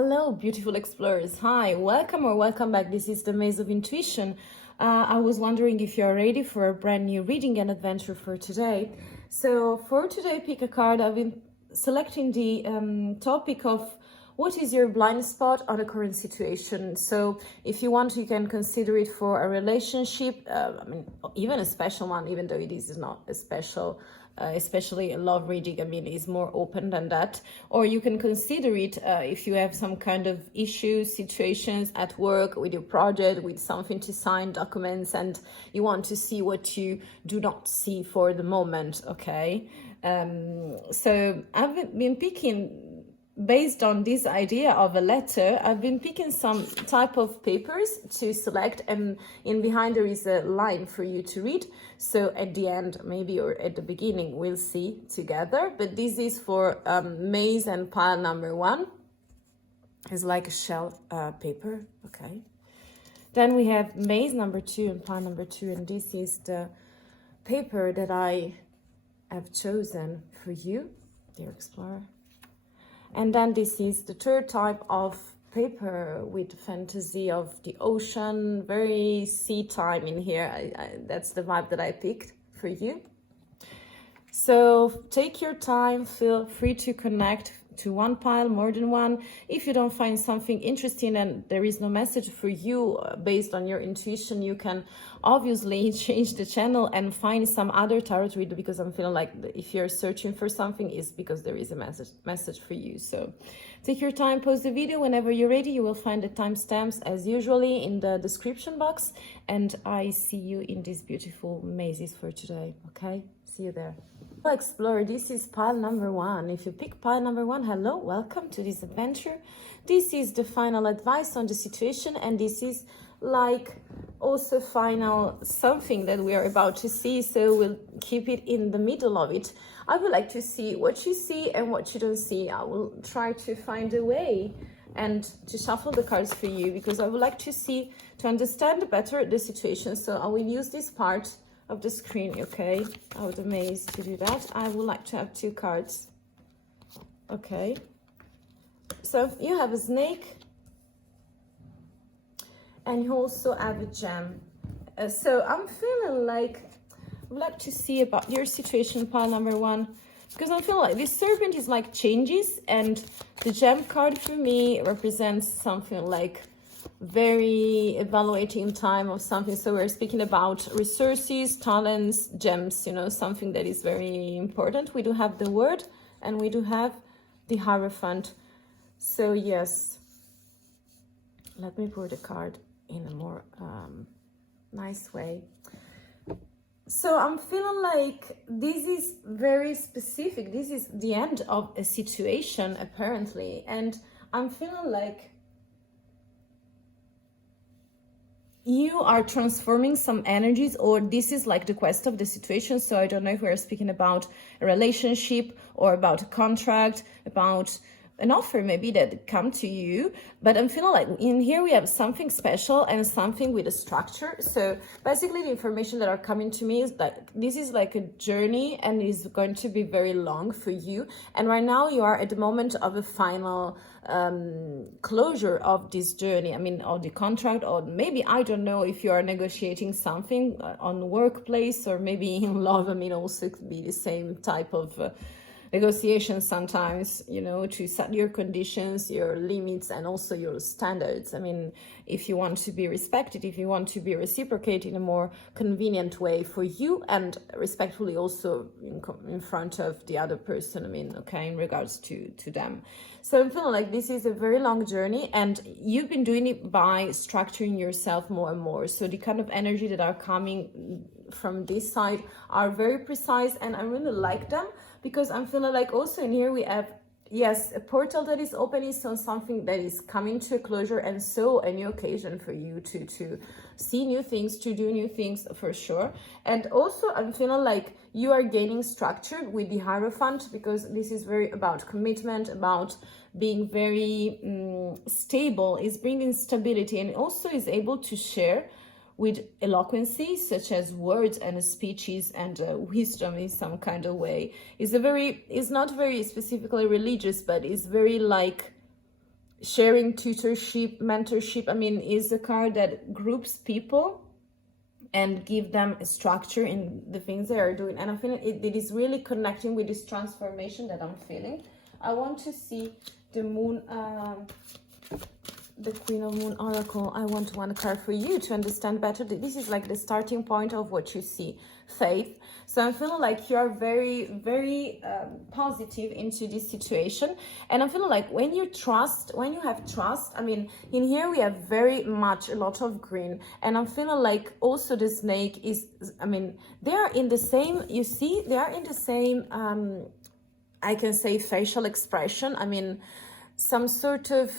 Hello, beautiful explorers. Hi, welcome or welcome back. This is the Maze of Intuition. I was wondering if you're ready for a brand new reading and adventure for today. So for today, pick a card. I've been selecting the topic of what is your blind spot on a current situation. So if you want, you can consider it for a relationship, even a special one, even though this is not a special especially a love reading, is more open than that. Or you can consider it if you have some kind of issues, situations at work, with your project, with something to sign, documents, and you want to see what you do not see for the moment, okay? So I've been picking, based on this idea of a letter, I've been picking some type of papers to select, and in behind there is a line for you to read. So at the end, maybe, or at the beginning, we'll see together. But this is for maze and pile number 1. It's like a shell paper, okay? Then we have maze number 2 and pile number 2, and this is the paper that I have chosen for you, dear explorer. And then this is the third type of paper with fantasy of the ocean, very sea time in here. That's the vibe that I picked for you. So take your time, feel free to connect to one pile, more than one. If you don't find something interesting and there is no message for you based on your intuition, you can obviously change the channel and find some other tarot reader, because I'm feeling like if you're searching for something, it's because there is a message for you. So take your time, pause the video. Whenever you're ready, you will find the timestamps as usually in the description box, and I see you in these beautiful mazes for today. Okay, see you there. Explorer, this is pile number 1. If you pick pile number 1, hello, welcome to this adventure. This is the final advice on the situation, and this is like also final something that we are about to see, so we'll keep it in the middle of it. I would like to see what you see and what you don't see. I will try to find a way and to shuffle the cards for you, because I would like to understand better the situation. So I will use this part of the screen, okay, of the maze to do that. I would like to have 2 cards, okay? So you have a snake, and you also have a gem. So I'm feeling like I would like to see about your situation, pile number 1, because I feel like this serpent is like changes, and the gem card for me represents something like very evaluating time of something. So we're speaking about resources, talents, gems, something that is very important. We do have the word, and we do have the Hierophant. So yes, let me pour the card in a more nice way. So I'm feeling like this is very specific. This is the end of a situation, apparently, and I'm feeling like you are transforming some energies, or this is like the quest of the situation. So I don't know if we're speaking about a relationship or about a contract, about an offer maybe that come to you, but I'm feeling like in here we have something special and something with a structure. So basically the information that are coming to me is that this is like a journey, and is going to be very long for you, and right now you are at the moment of a final closure of this journey, or the contract, or maybe, I don't know, if you are negotiating something on the workplace, or maybe in love. Also could be the same type of negotiations sometimes, to set your conditions, your limits, and also your standards. If you want to be respected, if you want to be reciprocated in a more convenient way for you, and respectfully also in front of the other person, in regards to them. So I'm feeling like this is a very long journey, and you've been doing it by structuring yourself more and more. So the kind of energy that are coming from this side are very precise, and I really like them, because I'm feeling like also in here we have, yes, a portal that is opening, so something that is coming to a closure, and so a new occasion for you to see new things, to do new things for sure. And also I'm feeling like you are gaining structure with the Hierophant, because this is very about commitment, about being very stable, is bringing stability, and also is able to share with eloquency, such as words and speeches and wisdom in some kind of way. Is not very specifically religious, but is very like sharing, tutorship, mentorship. I mean, is a card that groups people and give them a structure in the things they are doing. And I'm feeling it is really connecting with this transformation that I'm feeling. I want to see the moon, the Queen of Moon Oracle. I want one card for you to understand better. This is like the starting point of what you see, faith. So I'm feeling like you're very, very positive into this situation. And I'm feeling like when you trust, when you have trust, I mean, in here we have very much a lot of green. And I'm feeling like also the snake is, I mean, they are in the same, you see, they are in the same, I can say facial expression. I mean, some sort of,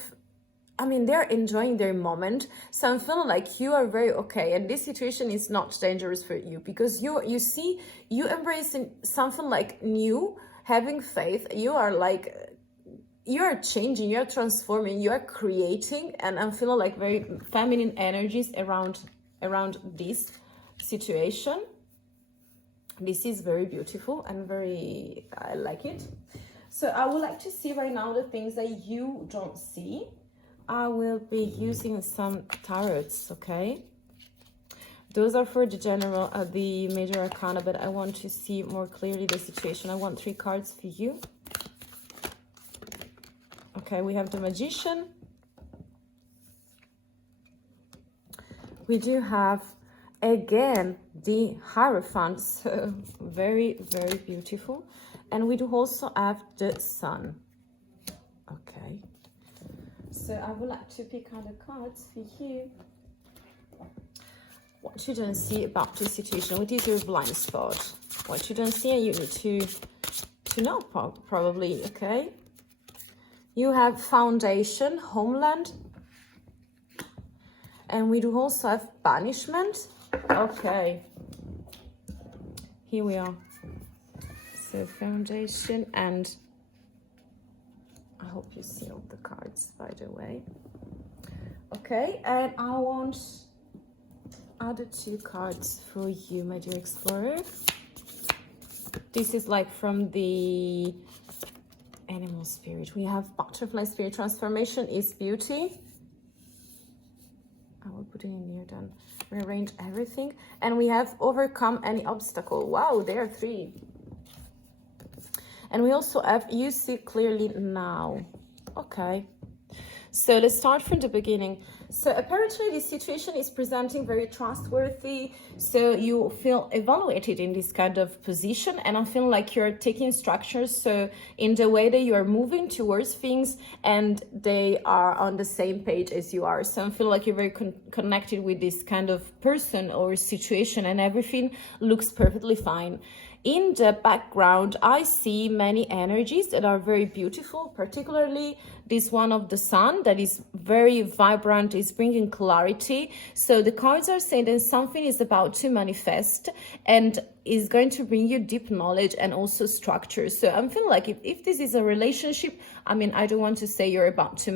I mean, they're enjoying their moment. So I'm feeling like you are very okay. And this situation is not dangerous for you because you see, you embracing something like new, having faith. You are like, you are changing, you're transforming, you're creating. And I'm feeling like very feminine energies around this situation. This is very beautiful and very, I like it. So I would like to see right now the things that you don't see. I will be using some tarots, okay? Those are for the general, the major arcana, but I want to see more clearly the situation. I want 3 cards for you. Okay, we have the Magician. We do have, again, the Hierophant, so very, very beautiful. And we do also have the Sun. Okay. So I would like to pick out the cards for you. What you don't see about this situation. What is your blind spot? What you don't see and you need to know probably, okay? You have Foundation, Homeland. And we do also have Banishment. Okay. Here we are. So Foundation and I hope you see all the cards, by the way. Okay, and I want other 2 cards for you, my dear explorer. This is like from the animal spirit. We have Butterfly Spirit. Transformation is beauty. I will put it in here then. Rearrange everything. And we have Overcome any obstacle. Wow, there are 3. And we also have You See Clearly Now. Okay. So let's start from the beginning. So apparently this situation is presenting very trustworthy. So you feel evaluated in this kind of position. And I feel like you're taking structures. So in the way that you are moving towards things and they are on the same page as you are. So I feel like you're very connected with this kind of person or situation and everything looks perfectly fine. In the background, I see many energies that are very beautiful, particularly this one of the sun that is very vibrant, is bringing clarity. So the cards are saying that something is about to manifest and is going to bring you deep knowledge and also structure. So I'm feeling like if this is a relationship, I mean, I don't want to say you're about to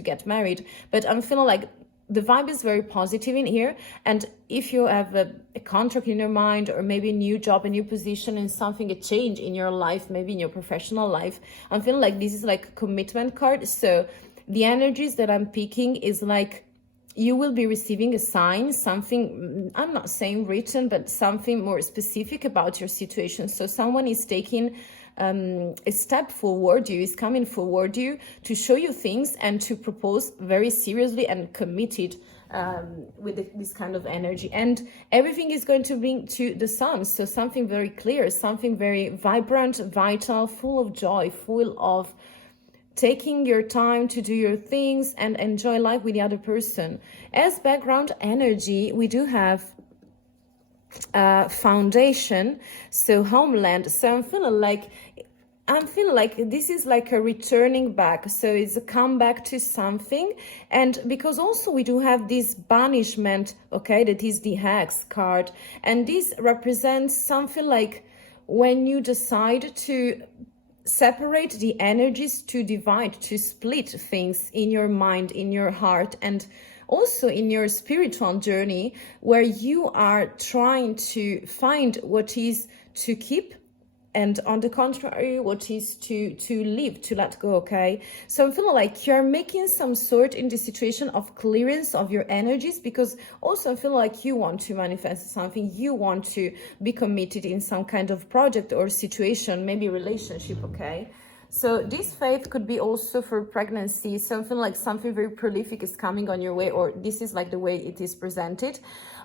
get married, but I'm feeling like the vibe is very positive in here. And if you have a contract in your mind or maybe a new job, a new position and something, a change in your life, maybe in your professional life, I'm feeling like this is like a commitment card. So the energies that I'm picking is like you will be receiving a sign, something, I'm not saying written, but something more specific about your situation. So someone is taking a step forward, you is coming forward you to show you things and to propose very seriously and committed with this kind of energy. And everything is going to bring to the sun. So something very clear, something very vibrant, vital, full of joy, full of taking your time to do your things and enjoy life with the other person. As background energy, we do have foundation, so homeland. So I'm feeling like this is like a returning back. So it's a comeback to something. And because also we do have this banishment, okay, that is the hex card. And this represents something like when you decide to separate the energies, to divide, to split things in your mind, in your heart, and also in your spiritual journey, where you are trying to find what is to keep and on the contrary, what is to live, to let go. Okay, so I'm feeling like you're making some sort in this situation of clearance of your energies, because also I feel like you want to manifest something, you want to be committed in some kind of project or situation, maybe relationship. Okay, so this faith could be also for pregnancy, something like something very prolific is coming on your way, or this is like the way it is presented.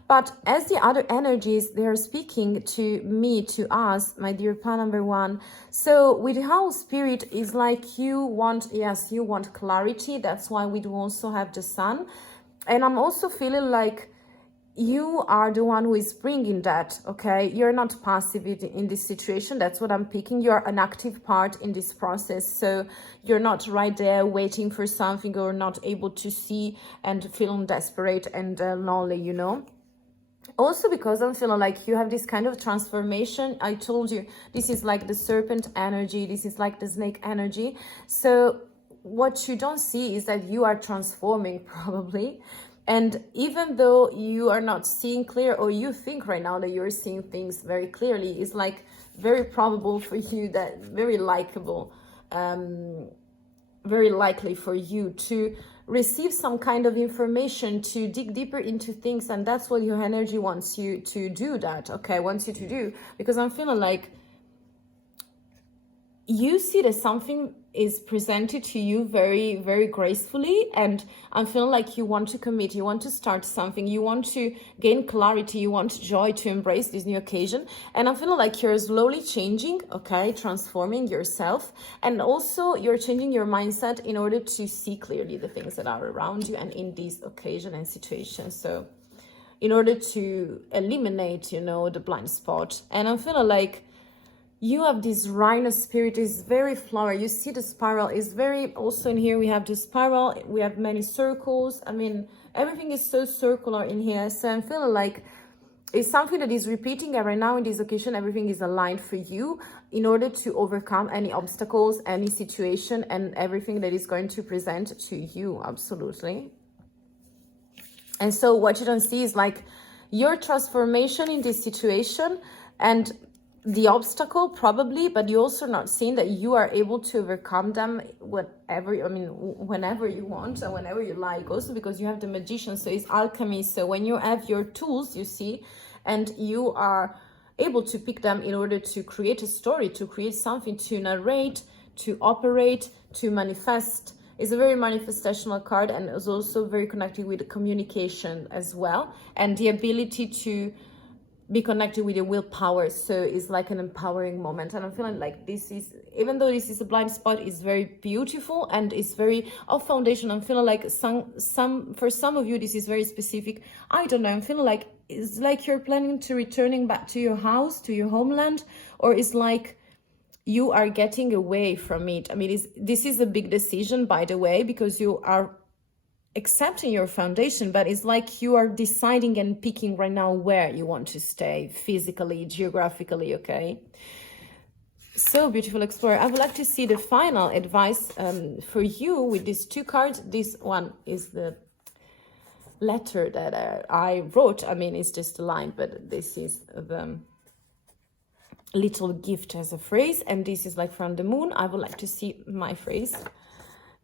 But as the other energies, they are speaking to me, to us, my dear pan number one. So with the House Spirit is like you want, yes, you want clarity. That's why we do also have the Sun. And I'm also feeling like you are the one who is bringing that, okay? You're not passive in this situation. That's what I'm picking. You're an active part in this process. So you're not right there waiting for something, or not able to see and feeling desperate and lonely, you know? Also, because I'm feeling like you have this kind of transformation. I told you, this is like the serpent energy. This is like the snake energy. So what you don't see is that you are transforming probably. And even though you are not seeing clear, or you think right now that you're seeing things very clearly, it's like very probable for you, that very likable, very likely for you to receive some kind of information, to dig deeper into things. And that's what your energy wants you to do, that, okay, wants you to do. Because I'm feeling like you see that something is presented to you very, very gracefully, and I'm feeling like you want to commit, you want to start something, you want to gain clarity, you want joy to embrace this new occasion. And I'm feeling like you're slowly changing, okay, transforming yourself, and also you're changing your mindset in order to see clearly the things that are around you and in this occasion and situation. So in order to eliminate, you know, the blind spot. And I'm feeling like you have this rhino spirit, is very flower. You see the spiral is very, also in here we have the spiral, we have many circles. I mean, everything is so circular in here. So I'm feeling like it's something that is repeating, and right now in this occasion everything is aligned for you in order to overcome any obstacles, any situation, and everything that is going to present to you. Absolutely. And so what you don't see is like your transformation in this situation and the obstacle probably, but you also not seeing that you are able to overcome them whatever, I mean, whenever you want and whenever you like. Also because you have the Magician, so it's alchemy. So when you have your tools, you see, and you are able to pick them in order to create a story, to create something, to narrate, to operate, to manifest. It's a very manifestational card, and is also very connected with the communication as well, and the ability to be connected with your willpower. So it's like an empowering moment. And I'm feeling like this is, even though this is a blind spot, is very beautiful and it's very of foundation. I'm feeling like for some of you this is very specific. I don't know, I'm feeling like it's like you're planning to returning back to your house, to your homeland, or it's like you are getting away from it. I mean, this is a big decision, by the way, because you are accepting your foundation, but it's like you are deciding and picking right now where you want to stay physically, geographically, okay? So beautiful, Explorer. I would like to see the final advice for you with these two cards. This one is the letter that I wrote. I mean, it's just a line, but this is the little gift as a phrase, and this is like from the moon. I would like to see my phrase.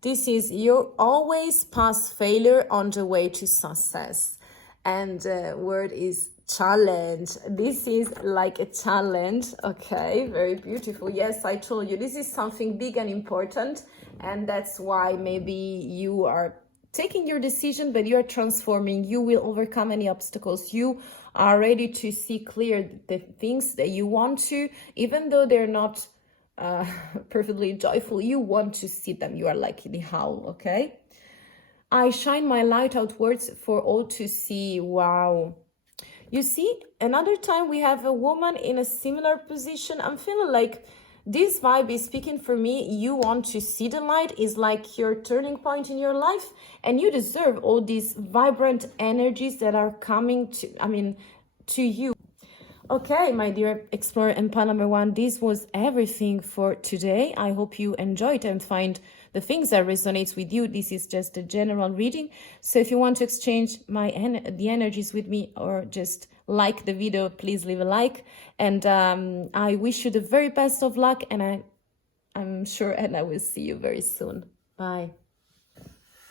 This is, you always pass failure on the way to success. And the word is challenge. This is like a challenge. Okay, very beautiful. Yes, I told you, this is something big and important. And that's why maybe you are taking your decision, but you're transforming. You will overcome any obstacles. You are ready to see clear the things that you want to, even though they're not perfectly joyful. You want to see them. You are like the howl, okay? I shine my light outwards for all to see. Wow. You see, another time we have a woman in a similar position. I'm feeling like this vibe is speaking for me. You want to see the light, is like your turning point in your life, and you deserve all these vibrant energies that are coming to you. Okay, my dear Explorer and Pan number one, this was everything for today. I hope you enjoyed and find the things that resonates with you. This is just a general reading. So if you want to exchange the energies with me, or just like the video, please leave a like. And I wish you the very best of luck, and I'm sure, and I will see you very soon. Bye.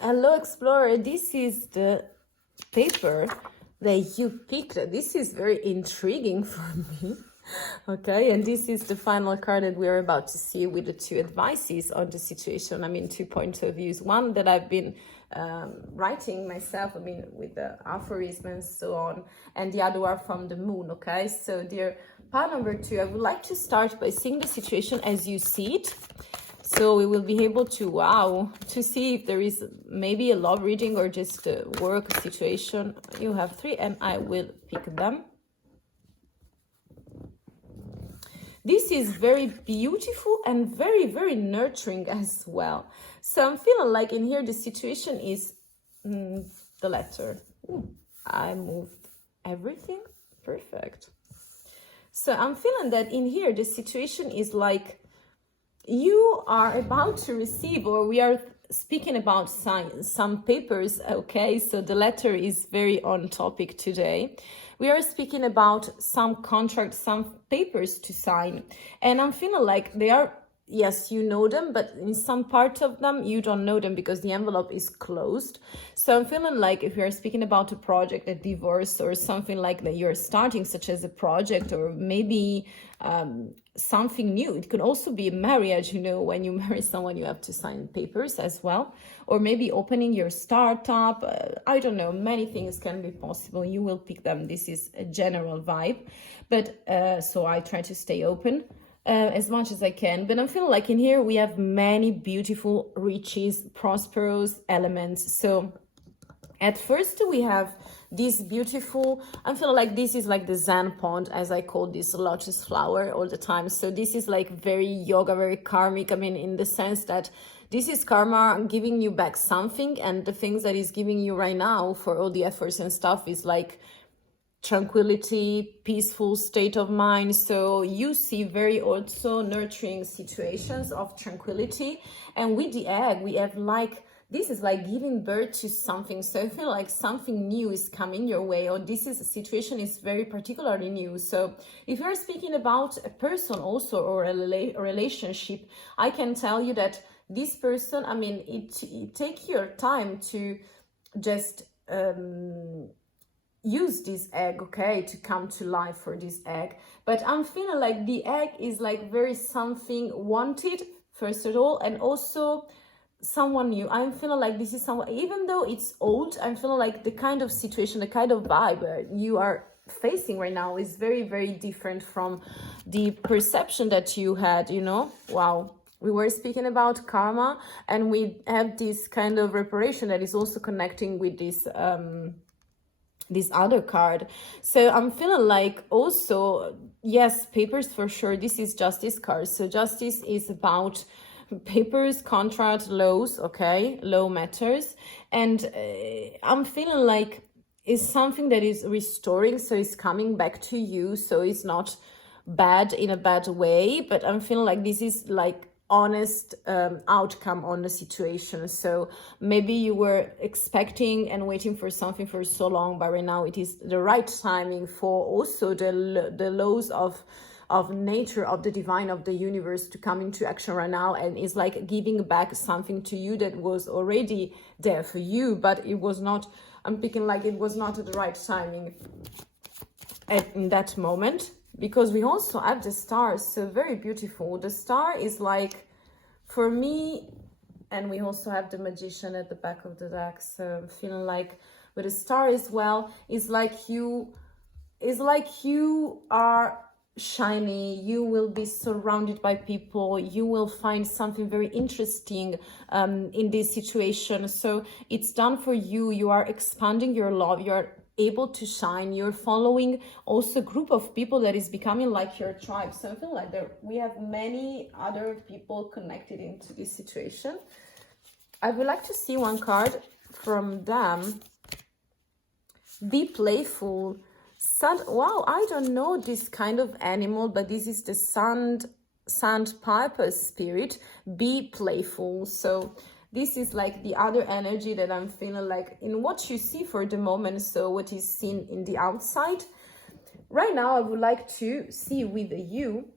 Hello, Explorer. This is the paper that you picked. This is very intriguing for me. Okay, and this is the final card that we are about to see with the two advices on the situation. I mean, 2 points of views. One that I've been writing myself, I mean, with the aphorism and so on, and the other are from the moon. Okay, so dear pile number 2, I would like to start by seeing the situation as you see it. So we will be able to see if there is maybe a love reading or just a work situation. You have 3 and I will pick them. This is very beautiful and very, very nurturing as well. So I'm feeling like in here the situation is the letter. Ooh, I moved everything. Perfect. So I'm feeling that in here the situation is like you are about to receive, or we are speaking about some papers. Okay, so the letter is very on topic today. We are speaking about some contracts, some papers to sign, and I'm feeling like they are, yes, you know them, but in some part of them you don't know them because the envelope is closed. So I'm feeling like if you're speaking about a project, a divorce, or something like that you're starting, such as a project, or maybe something new. It could also be a marriage, you know, when you marry someone you have to sign papers as well, or maybe opening your startup. I don't know, many things can be possible. You will pick them. This is a general vibe, but so I try to stay open as much as I can. But I'm feeling like in here we have many beautiful riches, prosperous elements. So at first we have this beautiful, I'm feeling like this is like the Zen pond, as I call this lotus flower all the time. So this is like very yoga, very karmic. I mean, in the sense that this is karma giving you back something, and the things that is giving you right now for all the efforts and stuff is like tranquility, peaceful state of mind. So you see very also nurturing situations of tranquility. And with the egg, we have like, this is like giving birth to something. So I feel like something new is coming your way, or this is a situation is very particularly new. So if you're speaking about a person also, or a relationship, I can tell you that this person, I mean, it take your time to just use this egg, okay, to come to life for this egg. But I'm feeling like the egg is like very something wanted, first of all, and also someone new. I'm feeling like this is someone, even though it's old, I'm feeling like the kind of situation, the kind of vibe you are facing right now is very, very different from the perception that you had, you know. Wow. We were speaking about karma, and we have this kind of reparation that is also connecting with this this other card. So I'm feeling like also, yes, papers for sure. This is justice card. So justice is about papers, contract, laws, okay, law matters. And I'm feeling like it's something that is restoring, so it's coming back to you. So it's not bad in a bad way, but I'm feeling like this is like honest outcome on the situation. So maybe you were expecting and waiting for something for so long, but right now it is the right timing for also the laws of nature, of the divine, of the universe to come into action right now, and it's like giving back something to you that was already there for you, but it was not, I'm picking like it was not at the right timing in that moment. Because we also have the stars, so very beautiful. The star is like, for me, and we also have the magician at the back of the deck. So I'm feeling like with the star as well, it's like you are shiny, you will be surrounded by people, you will find something very interesting in this situation. So it's done for you, you are expanding your love, you are able to shine, you're following also a group of people that is becoming like your tribe. So I feel like we have many other people connected into this situation. I would like to see one card from them. Be playful. Wow, I don't know this kind of animal, but this is the sandpiper spirit. Be playful. So this is like the other energy that I'm feeling like in what you see for the moment. So what is seen in the outside, right now I would like to see with you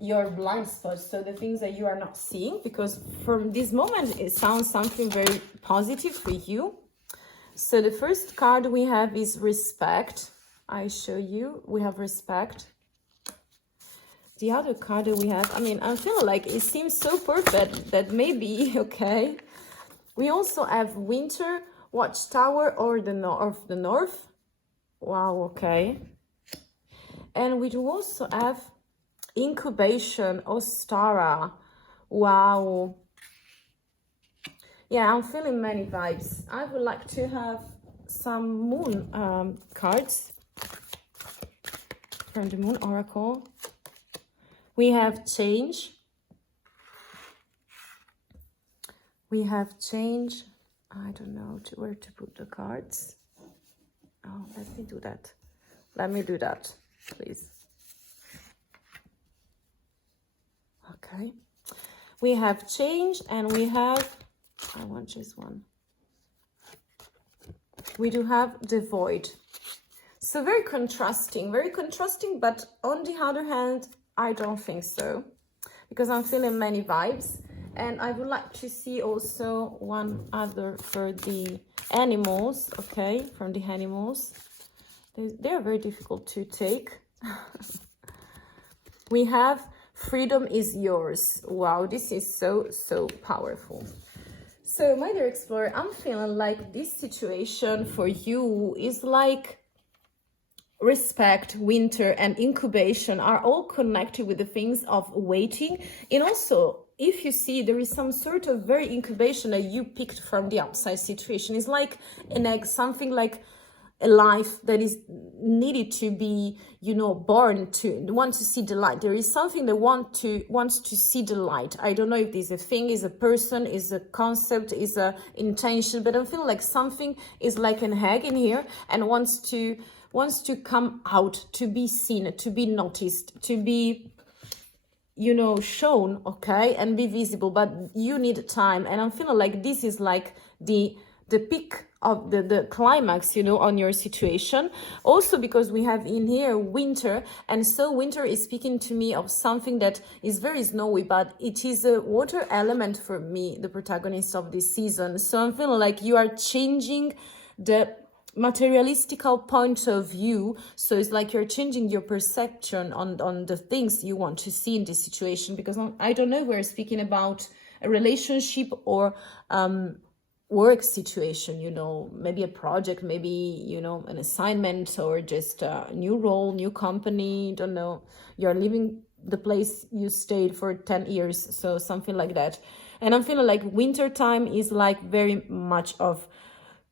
your blind spots, so the things that you are not seeing, because from this moment it sounds something very positive for you. So the first card we have is respect. I show you, we have respect. The other card that we have, I mean, I feel like it seems so perfect that maybe, okay. We also have winter, watchtower, or the north. Wow, okay. And we do also have incubation, Ostara. Wow. Yeah, I'm feeling many vibes. I would like to have some moon cards from the Moon Oracle. We have change. We have change. I don't know where to put the cards. Oh, let me do that. Let me do that, please. Okay. We have change and we have, I want just one. We do have the void. So very contrasting, but on the other hand, I don't think so, because I'm feeling many vibes. And I would like to see also one other for the animals, okay, from the animals. They're very difficult to take. We have freedom is yours. Wow, this is so powerful. So my dear explorer, I'm feeling like this situation for you is like respect, winter, and incubation are all connected with the things of waiting. And also, if you see, there is some sort of very incubation that you picked from the outside situation. It's like an egg, something like a life that is needed to be, you know, born to want to see the light. There is something that wants to see the light. I don't know if this is a thing, is a person, is a concept, is a intention, but I feel like something is like an egg in here and wants to come out, to be seen, to be noticed, to be, you know, shown, okay, and be visible. But you need time, and I'm feeling like this is like the peak of the climax, you know, on your situation. Also because we have in here winter, and so winter is speaking to me of something that is very snowy, but it is a water element for me, the protagonist of this season. So I'm feeling like you are changing the materialistical point of view. So it's like you're changing your perception on the things you want to see in this situation, because I don't know, we're speaking about a relationship or work situation, you know, maybe a project, maybe, you know, an assignment, or just a new role, new company, don't know, you're leaving the place you stayed for 10 years, so something like that. And I'm feeling like winter time is like very much of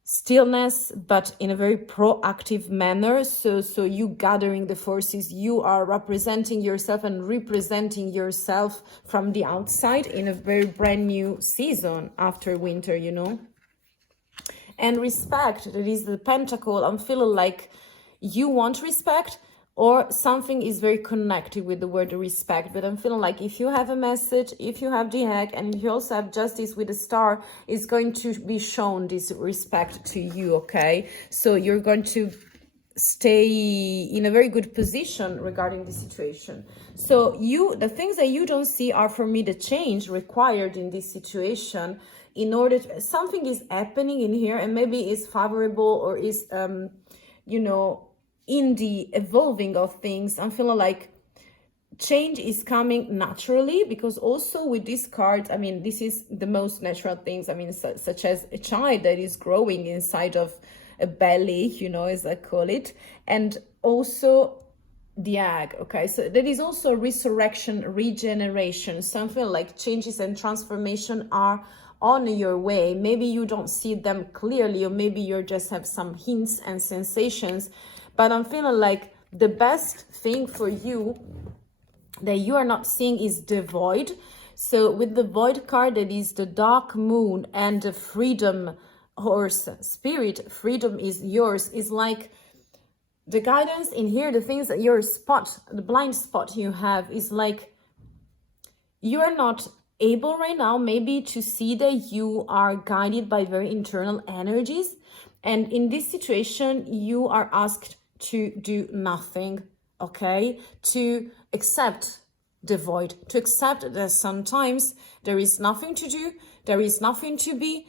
stillness, but in a very proactive manner. So you gathering the forces, you are representing yourself and representing yourself from the outside in a very brand new season after winter, you know. And respect, that is the pentacle. I'm feeling like you want respect, or something is very connected with the word respect. But I'm feeling like if you have a message, if you have the egg, and if you also have justice with the star, it's going to be shown this respect to you, okay? So you're going to stay in a very good position regarding the situation. So the things that you don't see are, for me, the change required in this situation. In order to, something is happening in here, and maybe is favorable, or is you know, in the evolving of things. I'm feeling like change is coming naturally, because also with this card, I mean, this is the most natural things, I mean, such as a child that is growing inside of a belly, you know, as I call it, and also the egg, okay? So that is also resurrection, regeneration. So I feel like changes and transformation are on your way. Maybe you don't see them clearly, or maybe you just have some hints and sensations, but I'm feeling like the best thing for you that you are not seeing is the void. So with the void card, that is the dark moon and the freedom horse spirit, freedom is yours, is like the guidance in here, the things that your spot, the blind spot you have, is like you are not able right now maybe to see that you are guided by very internal energies. And in this situation, you are asked to do nothing, okay? To accept the void, to accept that sometimes there is nothing to do, there is nothing to be,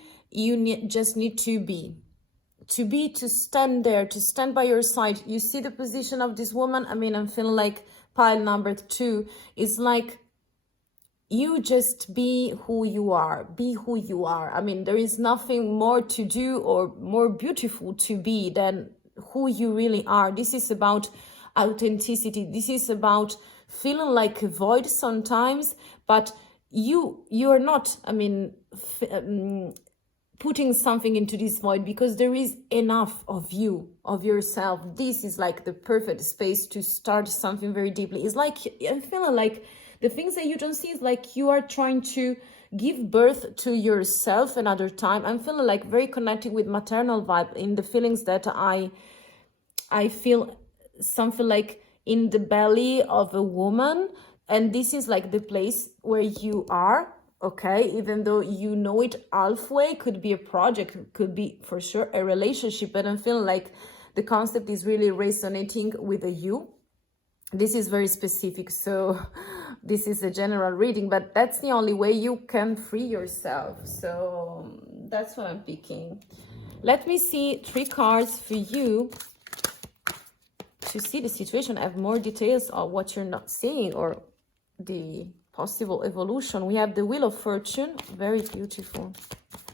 just need to be, to stand there, to stand by your side. You see the position of this woman? I mean, I'm feeling like pile number 2 is like, you just be who you are, be who you are. I mean, there is nothing more to do or more beautiful to be than who you really are. This is about authenticity. This is about feeling like a void sometimes, but you are not, I mean, putting something into this void, because there is enough of you, of yourself. This is like the perfect space to start something very deeply. It's like, I'm feeling like the things that you don't see is like you are trying to give birth to yourself another time. I'm feeling like very connected with maternal vibe in the feelings that I feel something like in the belly of a woman. And this is like the place where you are, okay? Even though you know it halfway, could be a project, could be for sure a relationship, but I'm feeling like the concept is really resonating with a you. This is very specific, so this is a general reading, but that's the only way you can free yourself. So that's what I'm picking. Let me see 3 cards for you to see the situation, have more details of what you're not seeing or the possible evolution. We have the Wheel of Fortune, very beautiful.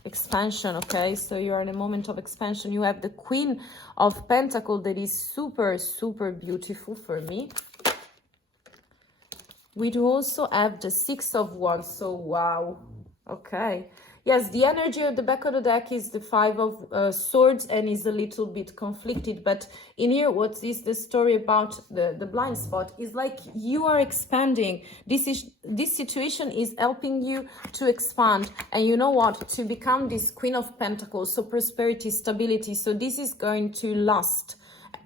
Expansion, okay? So you are in a moment of expansion. You have the Queen of Pentacles that is super, super beautiful for me. We do also have the 6 of Wands, so wow, okay. Yes, the energy at the back of the deck is the 5 of Swords and is a little bit conflicted. But in here, what is the story about the blind spot? Is like you are expanding. This situation is helping you to expand. And you know what? To become this Queen of Pentacles, so prosperity, stability. So this is going to last.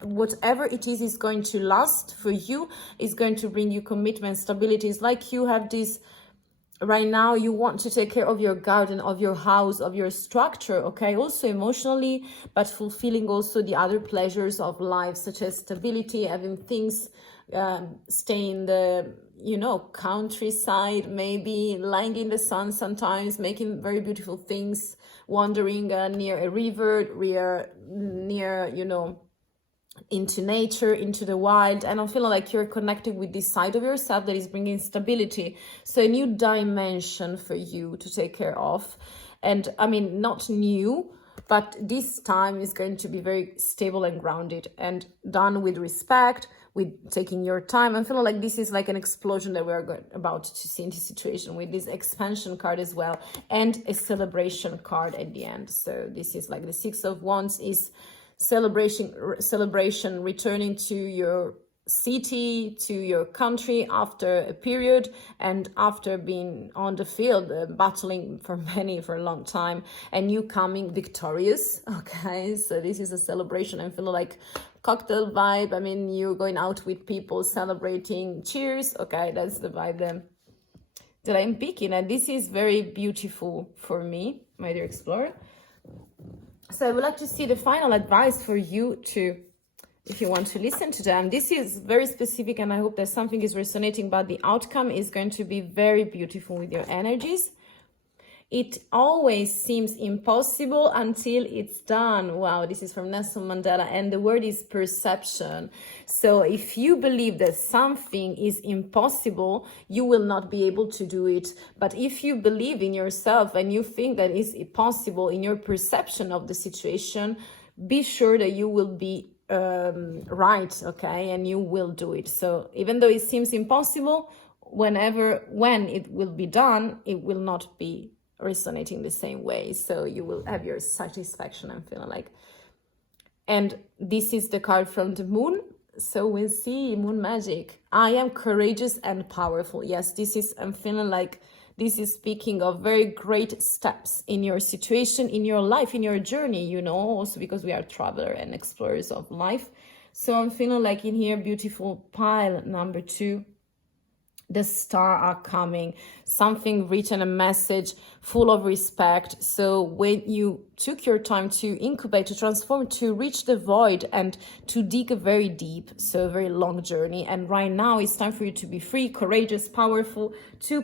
Whatever it is going to last for you, is going to bring you commitment, stability. It's like you have this... Right now, you want to take care of your garden, of your house, of your structure, okay? Also emotionally, but fulfilling also the other pleasures of life, such as stability, having things, stay in the, you know, countryside, maybe lying in the sun sometimes, making very beautiful things, wandering near a river, near, you know, into nature, into the wild. And I'm feeling like you're connected with this side of yourself that is bringing stability. So a new dimension for you to take care of. And I mean, not new, but this time is going to be very stable and grounded and done with respect, with taking your time. I'm feeling like this is like an explosion that we're about to see in this situation, with this expansion card as well, and a celebration card at the end. So this is like the 6 of Wands is celebration, returning to your city, to your country after a period, and after being on the field, battling for a long time, and you coming victorious, okay? So this is a celebration. I feel like cocktail vibe. I mean, you're going out with people, celebrating, cheers, okay? That's the vibe then that I'm picking, and this is very beautiful for me, my dear explorer. So I would like to see the final advice for you to, if you want to listen to them. This is very specific, and I hope that something is resonating, but the outcome is going to be very beautiful with your energies. It always seems impossible until it's done. Wow, this is from Nelson Mandela, and the word is perception. So if you believe that something is impossible, you will not be able to do it. But if you believe in yourself and you think that it's possible in your perception of the situation, be sure that you will be right, okay, and you will do it. So even though it seems impossible, when it will be done, it will not be resonating the same way. So you will have your satisfaction, I'm feeling like. And this is the card from the moon. So we'll see moon magic. I am courageous and powerful. Yes, this is, I'm feeling like this is speaking of very great steps in your situation, in your life, in your journey, you know, also because we are travelers and explorers of life. So I'm feeling like in here, beautiful pile number 2, the star are coming, something written, a message full of respect. So when you took your time to incubate, to transform, to reach the void and to dig very deep, so a very long journey, and right now it's time for you to be free, courageous, powerful, to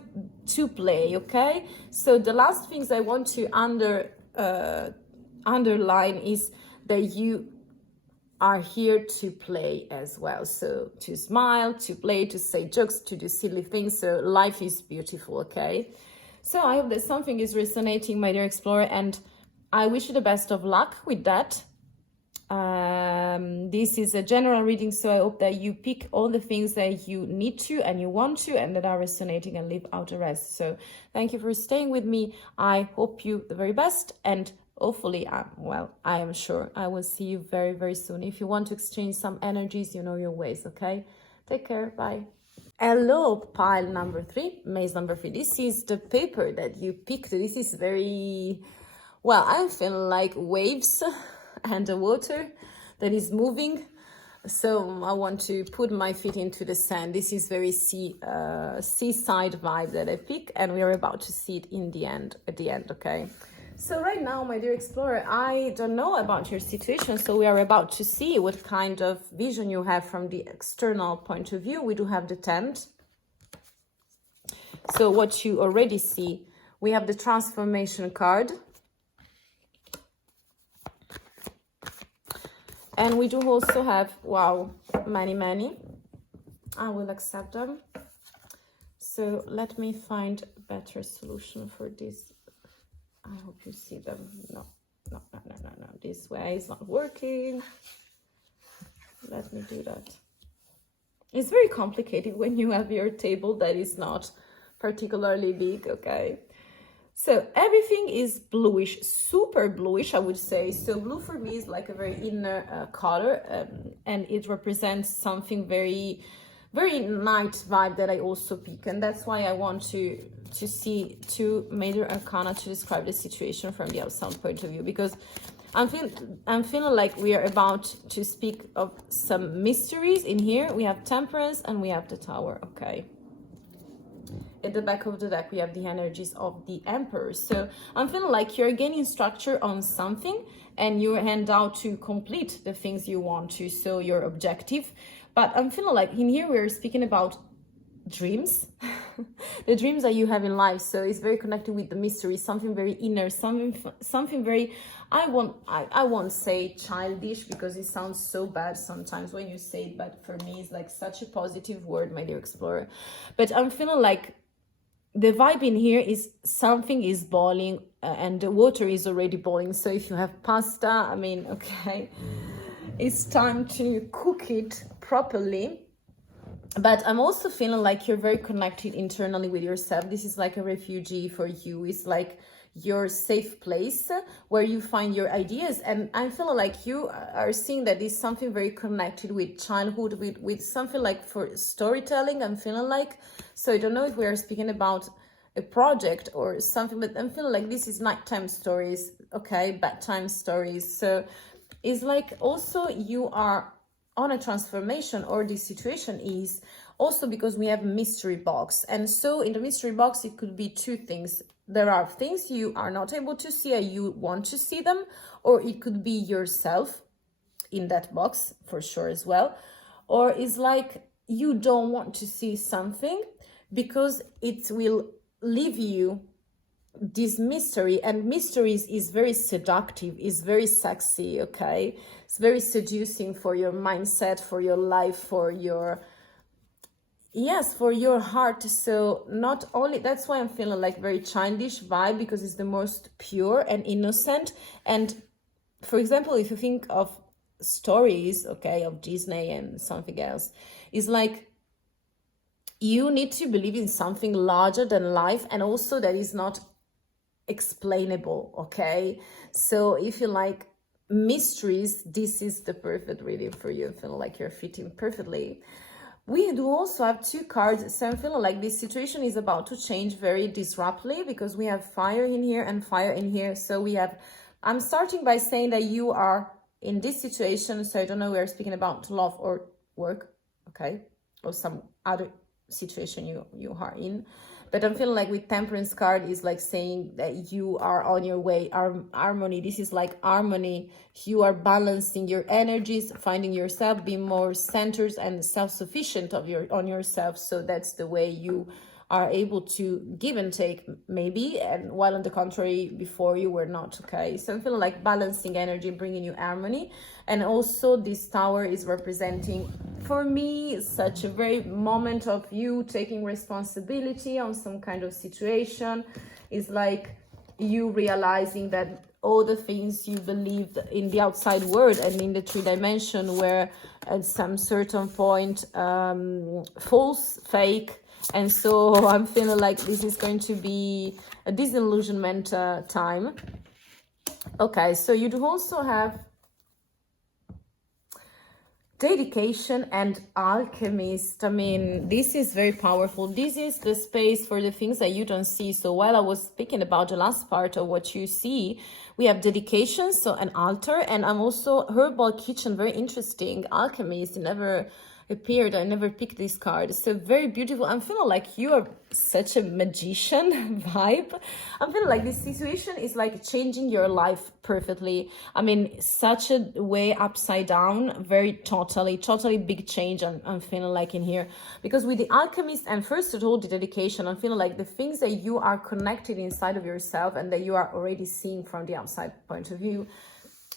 play. Okay, so the last things I want to underline is that you are here to play as well. So to smile, to play, to say jokes, to do silly things. So life is beautiful, okay? So I hope that something is resonating, my dear explorer, and I wish you the best of luck with that. This is a general reading, so I hope that you pick all the things that you need to and you want to and that are resonating, and leave out the rest. So thank you for staying with me. I hope you the very best, and hopefully, I am sure I will see you very, very soon. If you want to exchange some energies, you know your ways, okay? Take care, bye. Hello, pile number 3, maze number 3. This is the paper that you picked. This is very, well, I feel like waves and the water that is moving. So I want to put my feet into the sand. This is very seaside vibe that I pick, and we are about to see it at the end, okay? So right now, my dear explorer, I don't know about your situation, so we are about to see what kind of vision you have from the external point of view. We do have the tent. So what you already see, we have the transformation card. And we do also have, wow, many. I will accept them. So let me find a better solution for this. I hope you see them. No. This way is not working. Let me do that. It's very complicated when you have your table that is not particularly big, okay? So everything is bluish, super bluish, I would say. So blue for me is like a very inner color, and it represents something very, very night vibe that I also pick. And that's why I want to see 2 major arcana to describe the situation from the outside point of view, because I'm feeling like we are about to speak of some mysteries in here. We have Temperance and we have the Tower, okay? At the back of the deck, we have the energies of the Emperor. So I'm feeling like you're gaining structure on something and you hand out to complete the things you want to, so your objective. But I'm feeling like in here we're speaking about dreams, the dreams that you have in life. So it's very connected with the mystery, something very inner, something very, I won't say childish, because it sounds so bad sometimes when you say it, but for me it's like such a positive word, my dear explorer. But I'm feeling like the vibe in here is something is boiling, and the water is already boiling. So if you have pasta, I mean, okay, it's time to cook it properly. But I'm also feeling like you're very connected internally with yourself. This is like a refugee for you. It's like your safe place where you find your ideas. And I'm feeling like you are seeing that it's something very connected with childhood, with something like for storytelling, I'm feeling like. So I don't know if we are speaking about a project or something, but I'm feeling like this is nighttime stories, okay, bedtime stories. So it's like also you are on a transformation, or this situation is also because we have a mystery box. And so in the mystery box, it could be 2 things. There are things you are not able to see and you want to see them, or it could be yourself in that box for sure as well. Or it's like you don't want to see something because it will leave you this mystery, and mysteries is very seductive, is very sexy, okay? It's very seducing for your mindset, for your life, for your, yes, for your heart. So not only, that's why I'm feeling like very childish vibe, because it's the most pure and innocent. And for example, if you think of stories, okay, of Disney and something else, it's like you need to believe in something larger than life, and also that is not explainable, okay? So if you like mysteries, this is the perfect reading for you. I feel like you're fitting perfectly. We do also have 2 cards, so I'm feeling like this situation is about to change very disruptly, because we have fire in here and fire in here. So we have, I'm starting by saying that you are in this situation, so I don't know, we are speaking about love or work, okay, or some other situation you are in. But I'm feeling like with Temperance card is like saying that you are on your way. Harmony, this is like harmony. You are balancing your energies, finding yourself, being more centered and self-sufficient on yourself. So that's the way you are able to give and take, maybe, and while on the contrary before you were not. Okay, so I'm feeling like balancing energy, bringing you harmony. And also this tower is representing for me such a very moment of you taking responsibility on some kind of situation. Is like you realizing that all the things you believed in the outside world and in the 3D were at some certain point false, fake. And so I'm feeling like this is going to be a disillusionment time. Okay, so you do also have dedication and alchemist. I mean, this is very powerful. This is the space for the things that you don't see. So while I was speaking about the last part of what you see, we have dedication, so an altar, and I'm also herbal kitchen, very interesting. Alchemist never appeared. I never picked this card. So very beautiful. I'm feeling like you are such a magician vibe. I'm feeling like this situation is like changing your life perfectly. I mean, such a way upside down, very totally big change. I'm feeling like in here, because with the alchemist and first of all the dedication, I'm feeling like the things that you are connected inside of yourself and that you are already seeing from the outside point of view.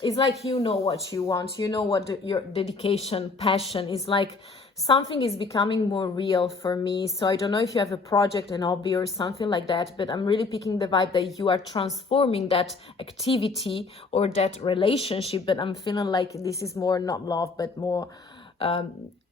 It's like you know what you want, you know what your dedication, passion is like. Something is becoming more real for me. So I don't know if you have a project, an hobby or something like that, but I'm really picking the vibe that you are transforming that activity or that relationship. But I'm feeling like this is more not love, but more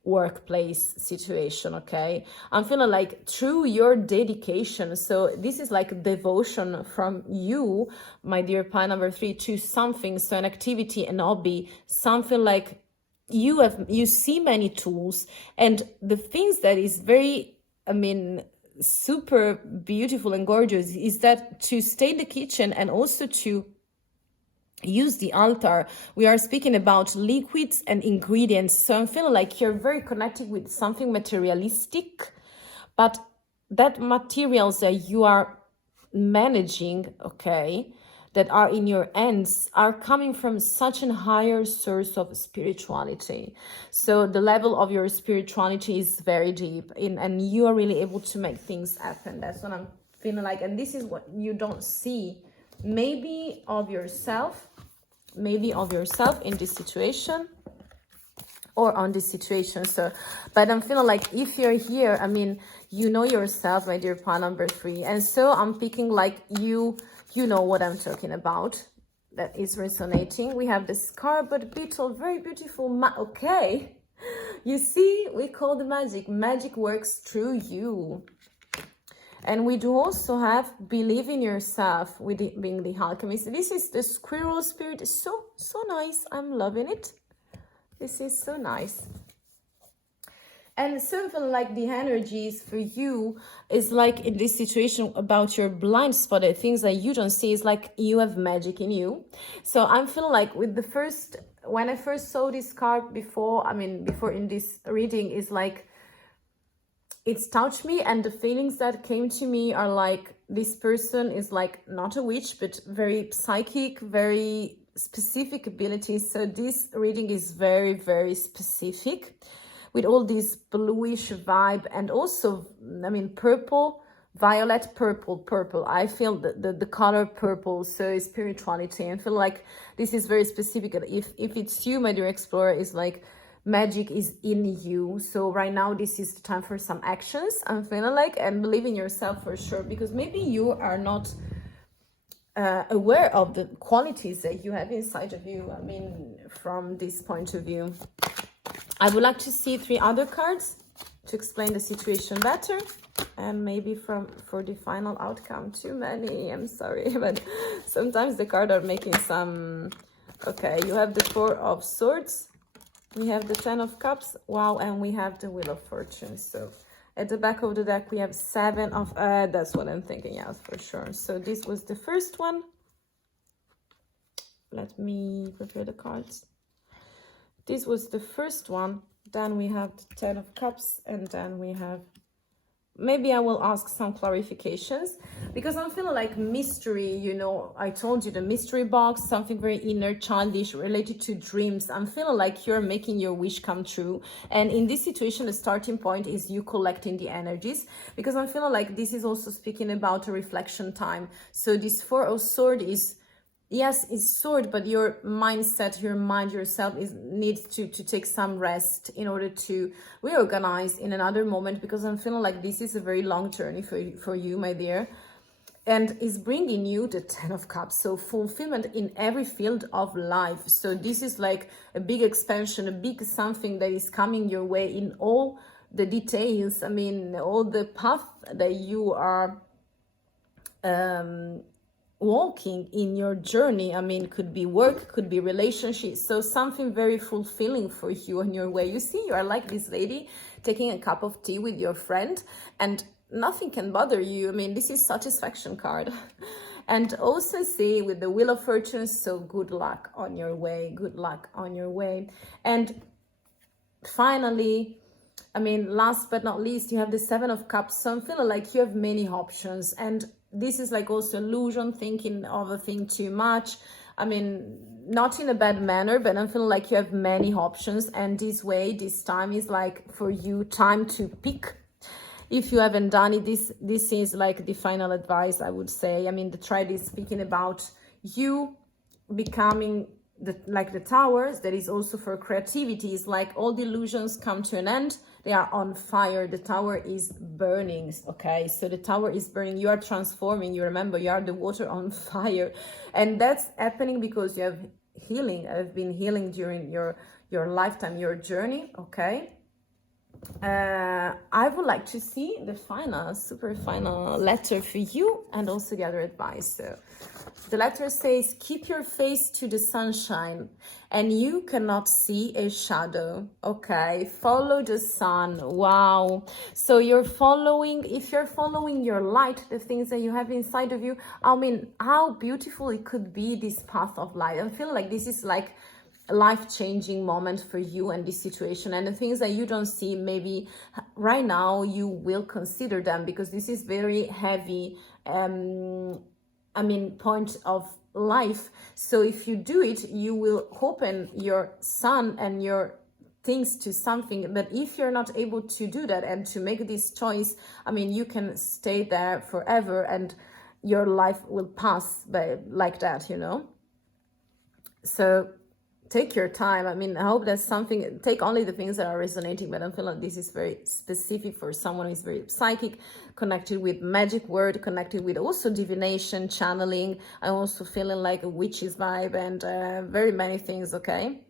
workplace situation. Okay, I'm feeling like through your dedication, so this is like devotion from you, my dear pile number 3, to something, so an activity, an hobby, something like you see many tools, and the things that is very, I mean, super beautiful and gorgeous is that to stay in the kitchen and also to use the altar. We are speaking about liquids and ingredients, so I'm feeling like you're very connected with something materialistic, but that materials that you are managing, okay, that are in your hands are coming from such a higher source of spirituality. So the level of your spirituality is very deep and you are really able to make things happen. That's what I'm feeling like. And this is what you don't see, maybe of yourself in this situation or on this situation. So, but I'm feeling like if you're here, I mean, you know yourself, my dear pile number 3. And so I'm picking like you know what I'm talking about. That is resonating. We have the scarlet beetle, very beautiful. Okay, you see, we call the magic. Magic works through you. And we do also have believe in yourself with it being the alchemist. This is the squirrel spirit. It's so nice. I'm loving it. This is so nice. And something like the energies for you is like in this situation about your blind spot, things that you don't see, is like you have magic in you. So I'm feeling like with the first, when I first saw this card before in this reading, is like it's touched me, and the feelings that came to me are like this person is like not a witch, but very psychic, very specific abilities. So this reading is very, very specific with all this bluish vibe, and also, I mean, purple, violet, purple. I feel the color purple, so spirituality. I feel like this is very specific. If it's you, my dear explorer, is like magic is in you. So right now, this is the time for some actions. I'm feeling like, and believe in yourself for sure, because maybe you are not aware of the qualities that you have inside of you. I mean, from this point of view. I would like to see 3 other cards to explain the situation better, and maybe for the final outcome. Too many, I'm sorry, but sometimes the cards are making some. Okay, you have the 4 of Swords, we have the 10 of Cups, wow, and we have the Wheel of Fortune. So at the back of the deck we have 7 of that's what I'm thinking, yes, for sure. So this was the first one. Let me prepare the cards. This was the first one. Then we have the 10 of Cups, and then we have maybe I will ask some clarifications, because I'm feeling like mystery, you know, I told you the mystery box, something very inner childish related to dreams. I'm feeling like you're making your wish come true. And in this situation, the starting point is you collecting the energies, because I'm feeling like this is also speaking about a reflection time. So this Four of Swords is, yes, it's sword, but your mindset, your mind, yourself needs to take some rest in order to reorganize in another moment, because I'm feeling like this is a very long journey for you, my dear, and is bringing you the Ten of Cups, so fulfillment in every field of life. So this is like a big expansion, a big something that is coming your way in all the details. I mean, all the path that you are walking in your journey. I mean, could be work, could be relationships, so something very fulfilling for you on your way. You see, you are like this lady taking a cup of tea with your friend and nothing can bother you. I mean, this is satisfaction card. And also see with the Wheel of Fortune, so good luck on your way, good luck on your way. And finally, I mean, last but not least, you have the Seven of Cups. So I'm feeling like you have many options, and this is like also illusion, thinking of a thing too much. I mean, not in a bad manner, but I'm feeling like you have many options, and this way, this time is like for you time to pick. If you haven't done it, this is like the final advice, I would say. I mean, the thread is speaking about you becoming like the towers. That is also for creativity. It's like all the illusions come to an end. They are on fire. The tower is burning. Okay, so the tower is burning. You are transforming. You remember, you are the water on fire, and that's happening because you have healing. I've been healing during your lifetime, your journey. Okay. I would like to see the final, super final letter for you, and also the other advice. So the letter says, keep your face to the sunshine and you cannot see a shadow. Okay, follow the sun. Wow. So you're following, if you're following your light, the things that you have inside of you, I mean, how beautiful it could be, this path of light. I feel like this is like life-changing moment for you and this situation, and the things that you don't see, maybe right now you will consider them, because this is very heavy I mean, point of life. So if you do it, you will open your sun and your things to something. But if you're not able to do that and to make this choice, I mean, you can stay there forever and your life will pass by like that, you know. So take your time. I mean, I hope that's something, take only the things that are resonating, but I feel like this is very specific for someone who is very psychic, connected with magic word, connected with also divination, channeling. I'm also feeling like a witch's vibe, and very many things, okay?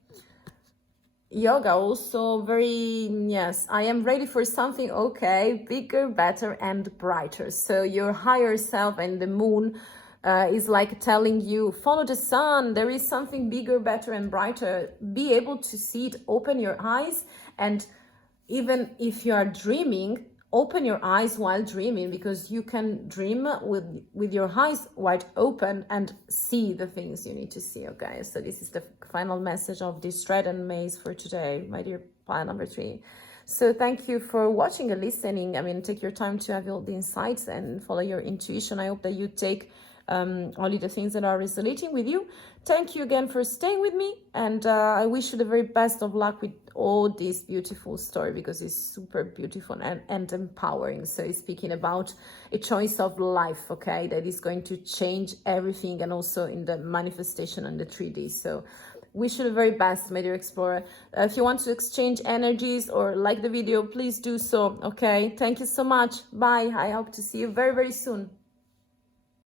Yoga also very, yes, I am ready for something, okay, bigger, better, and brighter. So your higher self and the moon is like telling you, follow the sun. There is something bigger, better, and brighter. Be able to see it. Open your eyes, and even if you are dreaming, open your eyes while dreaming, because you can dream with your eyes wide open and see the things you need to see. Okay, so this is the final message of this thread and maze for today, my dear pile number 3. So thank you for watching and listening. I mean, take your time to have all the insights and follow your intuition. I hope that you take only the things that are resonating with you. Thank you again for staying with me, and I wish you the very best of luck with all this beautiful story, because it's super beautiful and empowering. So it's speaking about a choice of life, okay, that is going to change everything, and also in the manifestation and the 3D. So wish you the very best, my dear explorer. If you want to exchange energies or like the video, please do so. Okay, thank you so much. Bye. I hope to see you very, very soon.